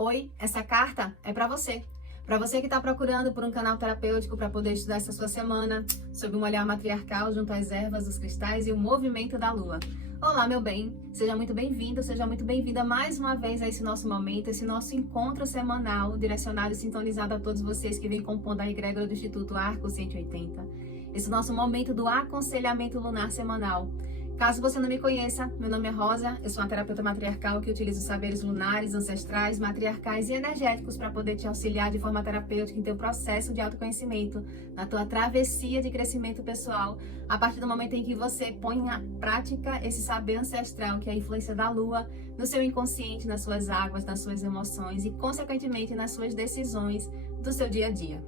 Oi, essa carta é para você. Para você que está procurando por um canal terapêutico para poder estudar essa sua semana sob um olhar matriarcal junto às ervas, os cristais e o movimento da lua. Olá, meu bem. Seja muito bem-vindo, seja muito bem-vinda mais uma vez a esse nosso momento, esse nosso encontro semanal direcionado e sintonizado a todos vocês que vêm compondo a egrégora do Instituto Arco 180. Esse nosso momento do aconselhamento lunar semanal. Caso você não me conheça, meu nome é Rosa, eu sou uma terapeuta matriarcal que utiliza os saberes lunares, ancestrais, matriarcais e energéticos para poder te auxiliar de forma terapêutica em teu processo de autoconhecimento, na tua travessia de crescimento pessoal, a partir do momento em que você põe em prática esse saber ancestral, que é a influência da lua, no seu inconsciente, nas suas águas, nas suas emoções e, consequentemente, nas suas decisões do seu dia a dia.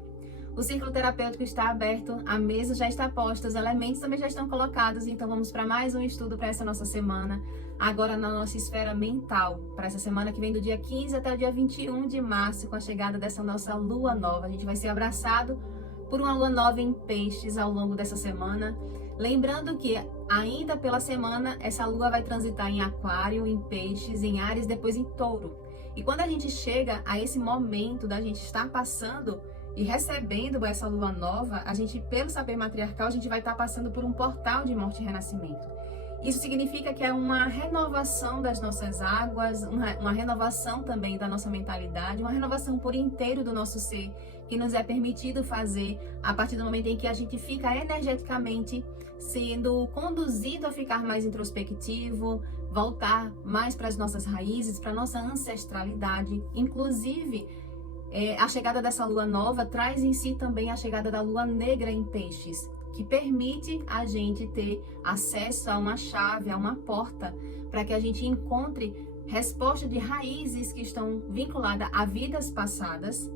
O círculo terapêutico está aberto, a mesa já está posta, os elementos também já estão colocados, então vamos para mais um estudo para essa nossa semana, agora na nossa esfera mental, para essa semana que vem do dia 15 até o dia 21 de março, com a chegada dessa nossa lua nova. A gente vai ser abraçado por uma lua nova em peixes ao longo dessa semana, lembrando que ainda pela semana essa lua vai transitar em aquário, em peixes, em Áries, depois em touro. E quando a gente chega a esse momento da gente estar passando e recebendo essa lua nova, a gente, pelo saber matriarcal, a gente vai estar passando por um portal de morte e renascimento. Isso significa que é uma renovação das nossas águas, uma renovação também da nossa mentalidade, uma renovação por inteiro do nosso ser, que nos é permitido fazer a partir do momento em que a gente fica energeticamente sendo conduzido a ficar mais introspectivo, voltar mais para as nossas raízes, para a nossa ancestralidade, inclusive. A chegada dessa lua nova traz em si também a chegada da lua negra em peixes, que permite a gente ter acesso a uma chave, a uma porta, para que a gente encontre resposta de raízes que estão vinculadas a vidas passadas,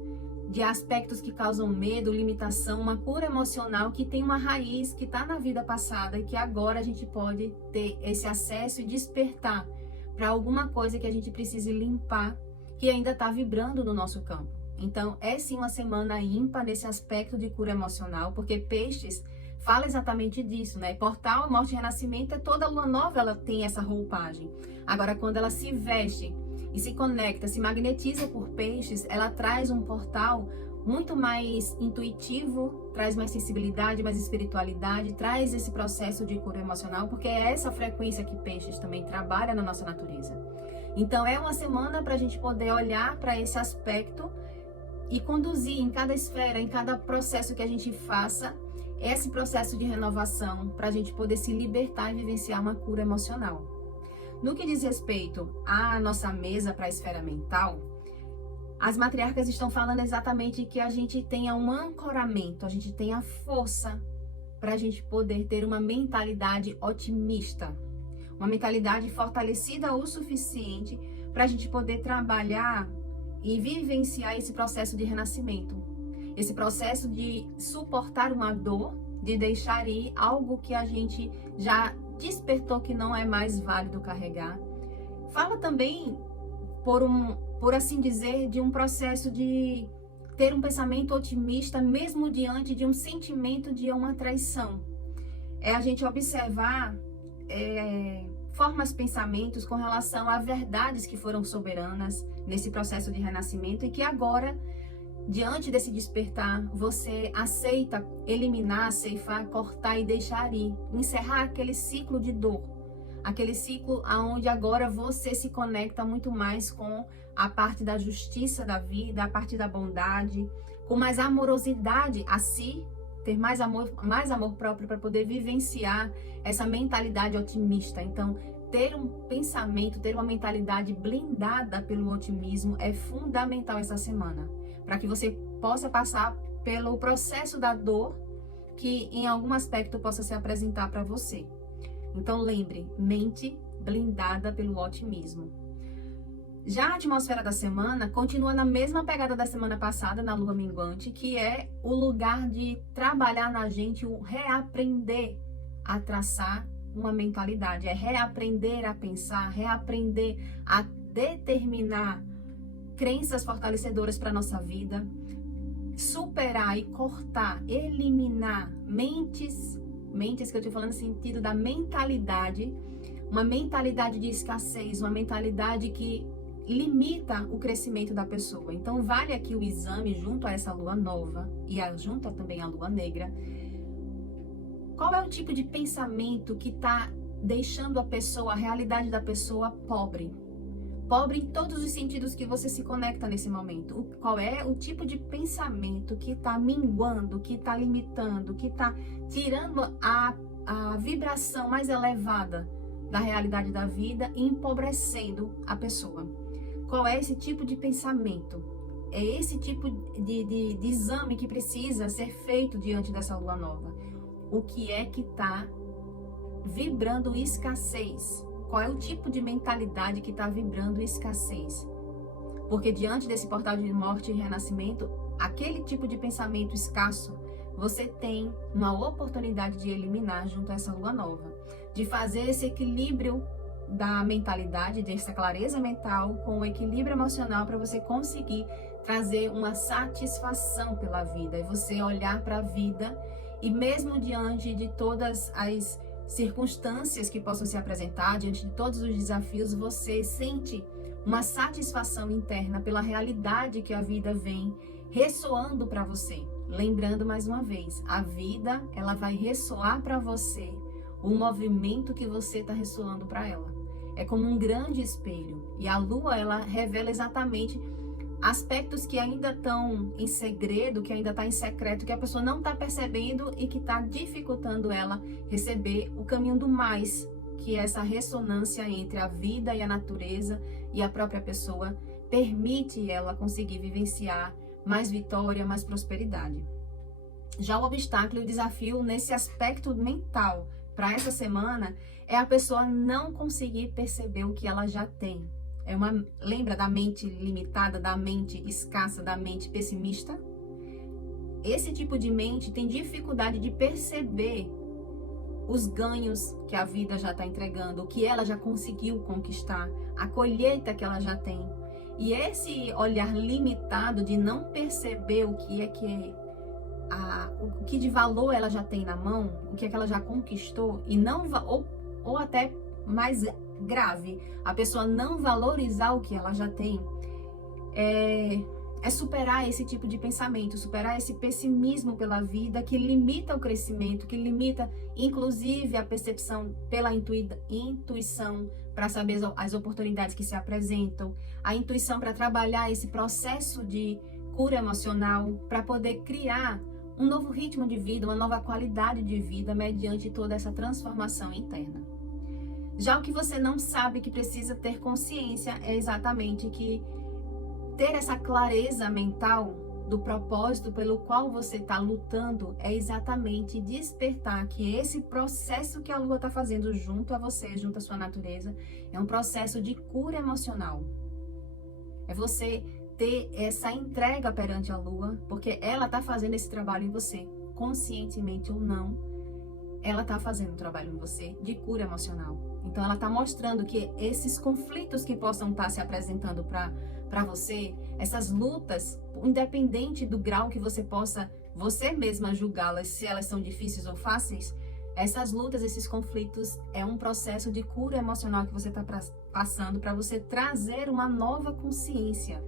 de aspectos que causam medo, limitação, uma cura emocional que tem uma raiz que está na vida passada e que agora a gente pode ter esse acesso e despertar para alguma coisa que a gente precise limpar, que ainda está vibrando no nosso campo. Então, é sim uma semana ímpar nesse aspecto de cura emocional, porque Peixes fala exatamente disso, né? Portal, morte e renascimento, toda lua nova ela tem essa roupagem. Agora, quando ela se veste e se conecta, se magnetiza por Peixes, ela traz um portal muito mais intuitivo, traz mais sensibilidade, mais espiritualidade, traz esse processo de cura emocional, porque é essa frequência que Peixes também trabalha na nossa natureza. Então, é uma semana para a gente poder olhar para esse aspecto e conduzir em cada esfera, em cada processo que a gente faça, esse processo de renovação para a gente poder se libertar e vivenciar uma cura emocional. No que diz respeito à nossa mesa para a esfera mental, as matriarcas estão falando exatamente que a gente tenha um ancoramento, a gente tenha força para a gente poder ter uma mentalidade otimista, uma mentalidade fortalecida o suficiente para a gente poder trabalhar e vivenciar esse processo de renascimento, esse processo de suportar uma dor, de deixar ir algo que a gente já despertou que não é mais válido carregar. Fala também, por assim dizer, de um processo de ter um pensamento otimista mesmo diante de um sentimento de uma traição. É a gente observar formas, pensamentos com relação a verdades que foram soberanas nesse processo de renascimento e que agora, diante desse despertar, você aceita eliminar, ceifar, cortar e deixar ir, encerrar aquele ciclo de dor, aquele ciclo aonde agora você se conecta muito mais com a parte da justiça da vida, a parte da bondade, com mais amorosidade a si, ter mais amor próprio para poder vivenciar essa mentalidade otimista. Então, ter um pensamento, ter uma mentalidade blindada pelo otimismo é fundamental essa semana, para que você possa passar pelo processo da dor que em algum aspecto possa se apresentar para você. Então, lembre, mente blindada pelo otimismo. Já a atmosfera da semana continua na mesma pegada da semana passada, na lua minguante, que é o lugar de trabalhar na gente, o reaprender a traçar uma mentalidade, é reaprender a pensar, reaprender a determinar crenças fortalecedoras para a nossa vida, superar e cortar, eliminar mentes que eu estou falando no sentido da mentalidade, uma mentalidade de escassez, uma mentalidade que limita o crescimento da pessoa. Então vale aqui o exame junto a essa lua nova e junto também a lua negra. Qual é o tipo de pensamento que está deixando a pessoa, a realidade da pessoa pobre? Pobre em todos os sentidos que você se conecta nesse momento. Qual é o tipo de pensamento que está minguando, que está limitando, que está tirando a vibração mais elevada da realidade da vida e empobrecendo a pessoa? Qual é esse tipo de pensamento? É esse tipo de exame que precisa ser feito diante dessa lua nova. O que é que está vibrando escassez? Qual é o tipo de mentalidade que está vibrando escassez? Porque diante desse portal de morte e renascimento, aquele tipo de pensamento escasso, você tem uma oportunidade de eliminar junto a essa lua nova. De fazer esse equilíbrio da mentalidade, dessa clareza mental com o equilíbrio emocional para você conseguir trazer uma satisfação pela vida. E você olhar para a vida e mesmo diante de todas as circunstâncias que possam se apresentar, diante de todos os desafios, você sente uma satisfação interna pela realidade que a vida vem ressoando para você. Lembrando mais uma vez, a vida ela vai ressoar para você o movimento que você está ressoando para ela. É como um grande espelho e a lua ela revela exatamente aspectos que ainda estão em segredo, que ainda está em secreto, que a pessoa não está percebendo e que está dificultando ela receber o caminho do mais, que é essa ressonância entre a vida e a natureza e a própria pessoa, permite ela conseguir vivenciar mais vitória, mais prosperidade. Já o obstáculo e o desafio nesse aspecto mental para essa semana é a pessoa não conseguir perceber o que ela já tem. Lembra da mente limitada, da mente escassa, da mente pessimista? Esse tipo de mente tem dificuldade de perceber os ganhos que a vida já está entregando, o que ela já conseguiu conquistar, a colheita que ela já tem. E esse olhar limitado de não perceber o que de valor ela já tem na mão, o que é que ela já conquistou, e não ou até mais grave, a pessoa não valorizar o que ela já tem, é superar esse tipo de pensamento, superar esse pessimismo pela vida que limita o crescimento, que limita inclusive a percepção pela intuição para saber as oportunidades que se apresentam, a intuição para trabalhar esse processo de cura emocional, para poder criar um novo ritmo de vida, uma nova qualidade de vida mediante toda essa transformação interna. Já o que você não sabe, que precisa ter consciência, é exatamente que ter essa clareza mental do propósito pelo qual você está lutando é exatamente despertar que esse processo que a lua está fazendo junto a você, junto à sua natureza, é um processo de cura emocional. É você ter essa entrega perante a lua, porque ela está fazendo esse trabalho em você, conscientemente ou não, ela está fazendo um trabalho em você de cura emocional. Então ela está mostrando que esses conflitos que possam estar se apresentando para você, essas lutas, independente do grau que você possa, você mesma julgá-las, se elas são difíceis ou fáceis, essas lutas, esses conflitos, é um processo de cura emocional que você está passando para você trazer uma nova consciência.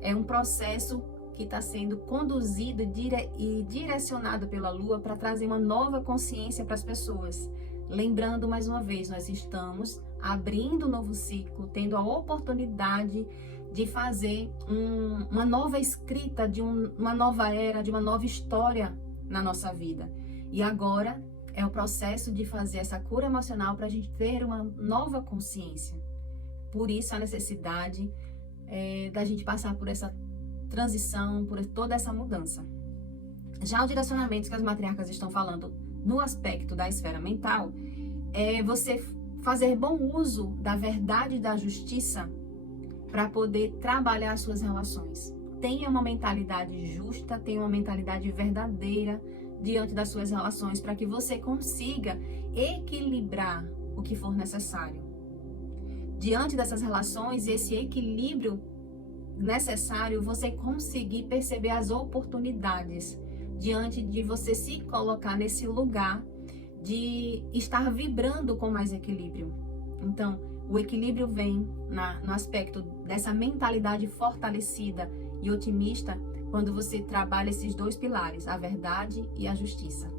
É um processo que está sendo conduzido e direcionado pela lua para trazer uma nova consciência para as pessoas. Lembrando mais uma vez, nós estamos abrindo um novo ciclo, tendo a oportunidade de fazer uma nova escrita, de uma nova era, de uma nova história na nossa vida. E agora é o processo de fazer essa cura emocional para a gente ter uma nova consciência. Por isso a necessidade da gente passar por essa transição, por toda essa mudança. Já o direcionamento que as matriarcas estão falando no aspecto da esfera mental é você fazer bom uso da verdade e da justiça para poder trabalhar as suas relações. Tenha uma mentalidade justa, tenha uma mentalidade verdadeira diante das suas relações para que você consiga equilibrar o que for necessário. Diante dessas relações, esse equilíbrio necessário, você conseguir perceber as oportunidades diante de você se colocar nesse lugar de estar vibrando com mais equilíbrio. Então, O equilíbrio vem no aspecto dessa mentalidade fortalecida e otimista quando você trabalha esses dois pilares, a verdade e a justiça.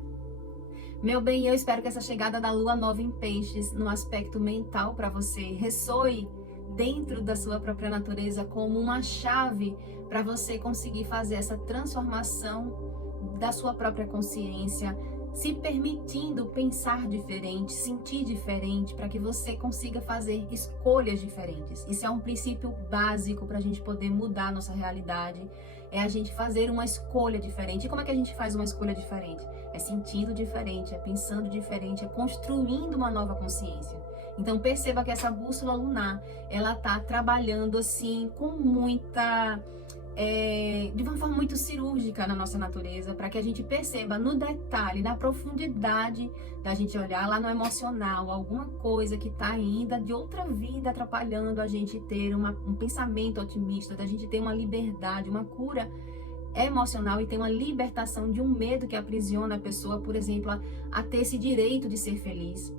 Meu bem, eu espero que essa chegada da lua nova em peixes, no aspecto mental para você, ressoe dentro da sua própria natureza como uma chave para você conseguir fazer essa transformação da sua própria consciência, se permitindo pensar diferente, sentir diferente, para que você consiga fazer escolhas diferentes. Isso é um princípio básico para a gente poder mudar a nossa realidade, é a gente fazer uma escolha diferente. E como é que a gente faz uma escolha diferente? É sentindo diferente, é pensando diferente, é construindo uma nova consciência. Então perceba que essa bússola lunar, ela tá trabalhando assim com muita... de uma forma muito cirúrgica na nossa natureza, para que a gente perceba no detalhe, na profundidade da gente olhar lá no emocional, alguma coisa que está ainda de outra vida atrapalhando a gente ter um pensamento otimista, da gente ter uma liberdade, uma cura emocional e ter uma libertação de um medo que aprisiona a pessoa, por exemplo, a ter esse direito de ser feliz.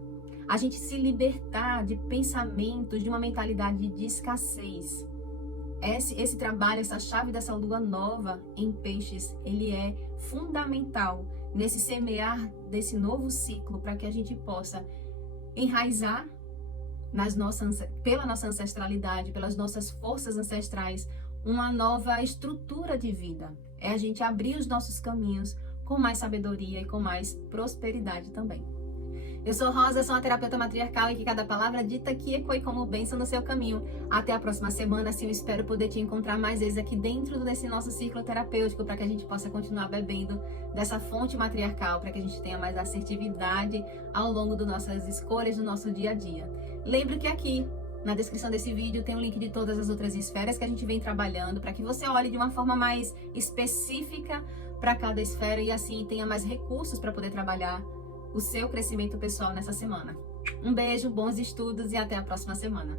A gente se libertar de pensamentos, de uma mentalidade de escassez. Esse trabalho, essa chave dessa lua nova em peixes, ele é fundamental nesse semear desse novo ciclo, para que a gente possa enraizar pela nossa ancestralidade, pelas nossas forças ancestrais, uma nova estrutura de vida. É a gente abrir os nossos caminhos com mais sabedoria e com mais prosperidade também. Eu sou Rosa, sou uma terapeuta matriarcal e que cada palavra dita aqui ecoe como bênção no seu caminho. Até a próxima semana, assim eu espero poder te encontrar mais vezes aqui dentro desse nosso ciclo terapêutico, para que a gente possa continuar bebendo dessa fonte matriarcal, para que a gente tenha mais assertividade ao longo das nossas escolhas, do nosso dia a dia. Lembre que aqui, na descrição desse vídeo, tem um link de todas as outras esferas que a gente vem trabalhando, para que você olhe de uma forma mais específica para cada esfera e assim tenha mais recursos para poder trabalhar o seu crescimento pessoal nessa semana. Um beijo, bons estudos e até a próxima semana.